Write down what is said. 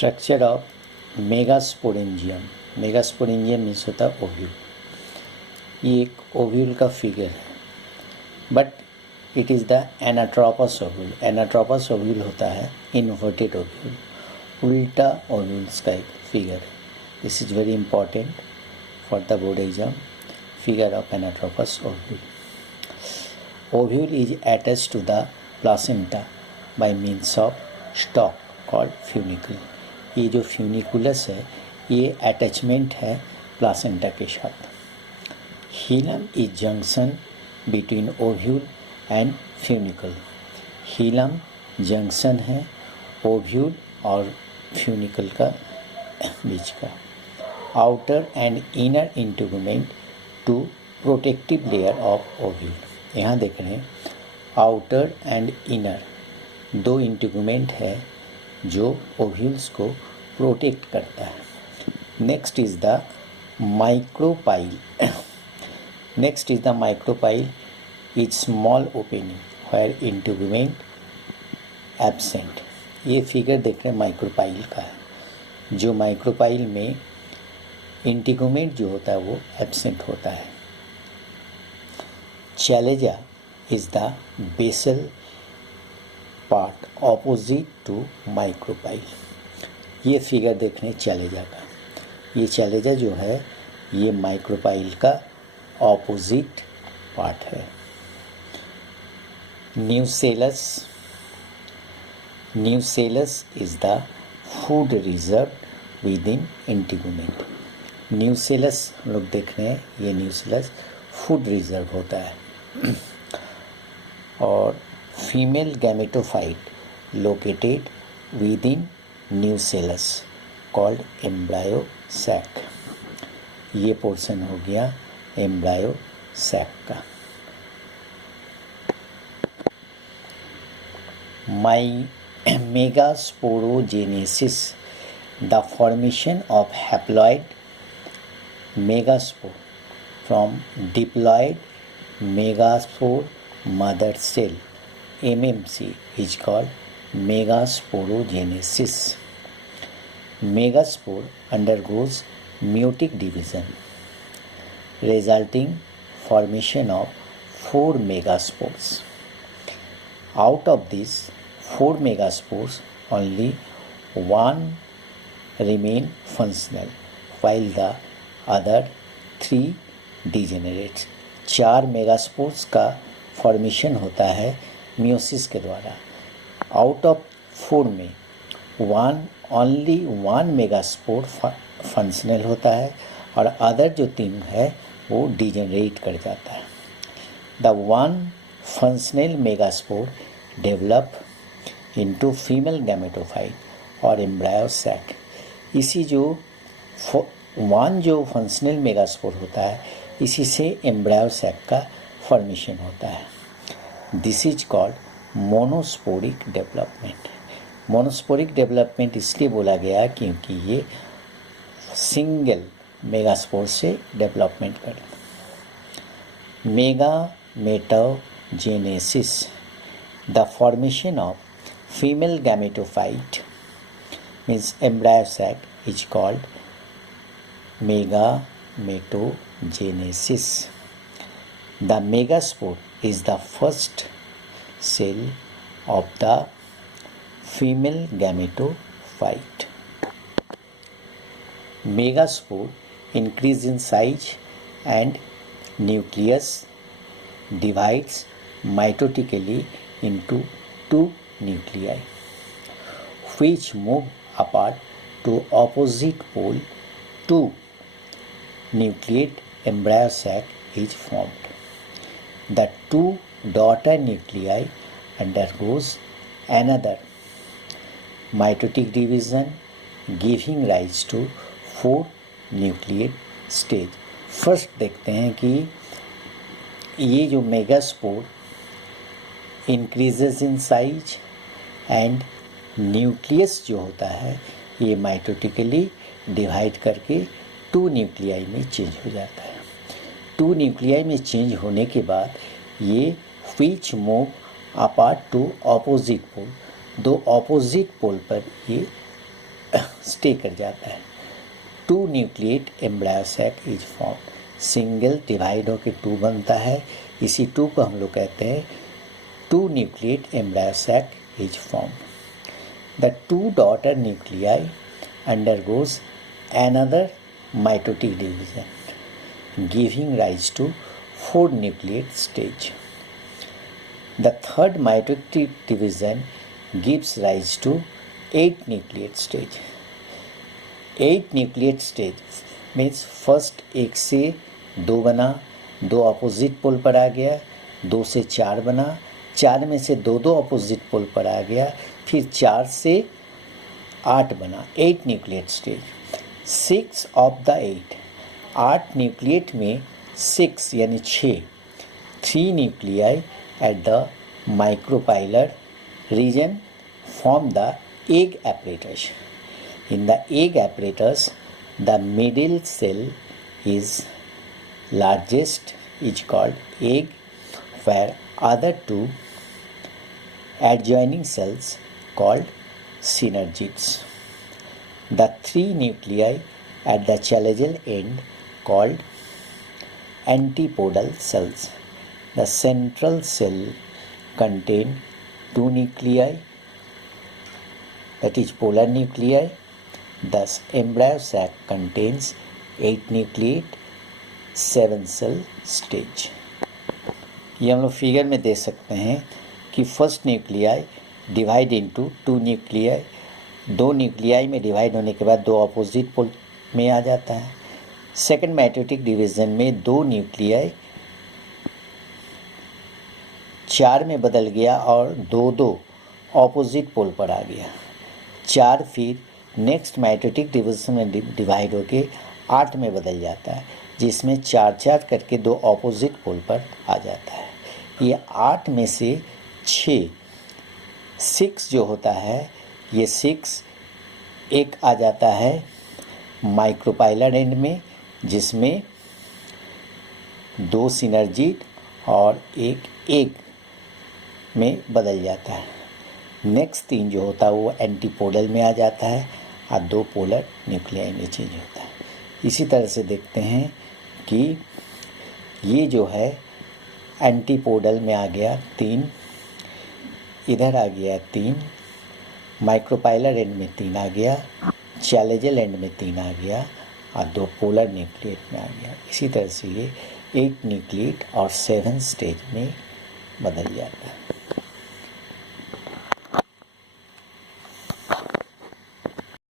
Structure of megasporangium. Megasporangium means होता है ovule. ये एक ओव्यूल का फिगर है, but it is the anatropous ovule. Anatropous ovule होता है इन्वर्टेड ओव्यूल, उल्टा ओव्यूल्स का एक फिगर है। This is very important for the board exam, figure of anatropous ovule. Ovule is attached to the placenta by means of stalk called funicle। ये जो funiculus है ये अटैचमेंट है प्लासेंटा के साथ। Hilum is junction between ovule and funicle. Hilum junction है ovule और funicle का बीच का। Outer and inner integument two protective layer of ovule. यहाँ देख रहे हैं आउटर एंड इनर दो इंटीगुमेंट है जो ओव्यूल्स को प्रोटेक्ट करता है। Next is the micropyle. Next is the micropyle is small opening where integument absent. ये फिगर देख रहे हैं माइक्रोपाइल का है, जो माइक्रोपाइल में इंटीगुमेंट जो होता है वो एब्सेंट होता है। Chalaza is the basal part opposite to micropyle। ये फिगर देख रहे हैं चैलेजा का। ये चैलेजा जो है ये माइक्रोपाइल का ऑपोजिट पार्ट है। Nucellus. Nucellus is the food reserve within integument. Nucellus हम लोग देख रहे हैं, ये न्यूसेलस फूड रिजर्व होता है। और female gametophyte located within nucellus called embryo sac. ये पोर्शन हो गया एम्ब्रायो सैक का। Megasporogenesis, the formation of haploid megaspore from diploid megaspore mother cell MMC is called megasporogenesis। Megaspore undergoes meiotic division resulting formation of 4 megaspores। Out of these 4 megaspores only one remain functional while the other 3 degenerates. 4 megaspores का formation होता है meiosis के द्वारा। Out of 4 में only one megaspore functional होता है और other जो 3 है वो डिजेनरेट कर जाता है। The one functional megaspore develop into female gametophyte और एम्ब्रायो सैक। इसी जो वन जो फंक्शनल मेगास्पोर होता है इसी से एम्ब्रायो सैक का फॉर्मेशन होता है। This is called monosporic development. Monosporic development इसलिए बोला गया क्योंकि ये सिंगल मेगास्पोर से डेवलपमेंट कर। Megagametogenesis, the formation of female gametophyte means embryo sac is called megamentogenesis। The megaspore is the first cell of the female gametophyte। Megaspore increase in size and nucleus divides mitotically into 2 nuclei which move apart to opposite pole. 2 nucleate embryo sac is formed। The 2 daughter nuclei undergoes another mitotic division giving rise to 4 nucleate stage। First देखते हैं कि ये जो megaspore increases in size and nucleus जो होता है ये mitotically divide करके 2 न्यूक्लियाई में चेंज हो जाता है। 2 न्यूक्लियाई में चेंज होने के बाद ये which move apart to opposite pole, 2 opposite pole पर ये स्टे कर जाता है। 2 nucleate embryo sac is form, single divide होकर 2 बनता है, इसी 2 को हम लोग कहते हैं 2 nucleate embryo sac is form. The 2 daughter nuclei undergoes another mitotic division, giving rise to 4 nucleate stage. The third mitotic division gives rise to 8 nucleate stage. 8 nucleate stage means first 1 से 2 बना, 2 अपोजिट पोल पर आ गया, 2 से 4 बना, 4 में से 2 opposite pole पर आ गया, फिर 4 से 8 बना, 8 nucleate stage. 6 of the 8 nucleate में 6 यानी 6, 3 nuclei at the micropylar region form the egg apparatus. In the egg apparatus, the middle cell is largest, is called egg, where other 2 adjoining cells called synergids. The 3 nuclei at the chalazial end called antipodal cells. The central cell contain 2 nuclei, that is polar nuclei. Thus embryo sac contains 8 nucleate 7 cell stage. ये हम लोग figure में देख सकते हैं कि first nuclei divide into 2 nuclei, 2 nuclei में divide होने के बाद 2 अपोजिट पोल में आ जाता है। सेकंड माइटोटिक डिवीजन में 2 न्यूक्लियाई 4 में बदल गया और 2 अपोजिट पोल पर आ गया। 4 फिर नेक्स्ट माइटोटिक डिवीजन में डिवाइड होके 8 में बदल जाता है, जिसमें 4 करके 2 अपोजिट पोल पर आ जाता है। ये 8 में से 6 जो होता है, ये 6 एक आ जाता है माइक्रोपाइलर एंड में, जिसमें 2 सिनर्जिड और एक में बदल जाता है। नेक्स्ट 3 जो होता है वो एंटीपोडल में आ जाता है और 2 पोलर न्यूक्लियाई में चेंज होता है। इसी तरह से देखते हैं कि ये जो है एंटीपोडल में आ गया 3, इधर आ गया 3, माइक्रोपाइलर एंड में 3 आ गया, चैलेजल एंड में 3 आ गया और 2 पोलर न्यूक्लिएट में आ गया। इसी तरह से ये 8 न्यूक्लिएट और 7 स्टेज में बदल जाता है।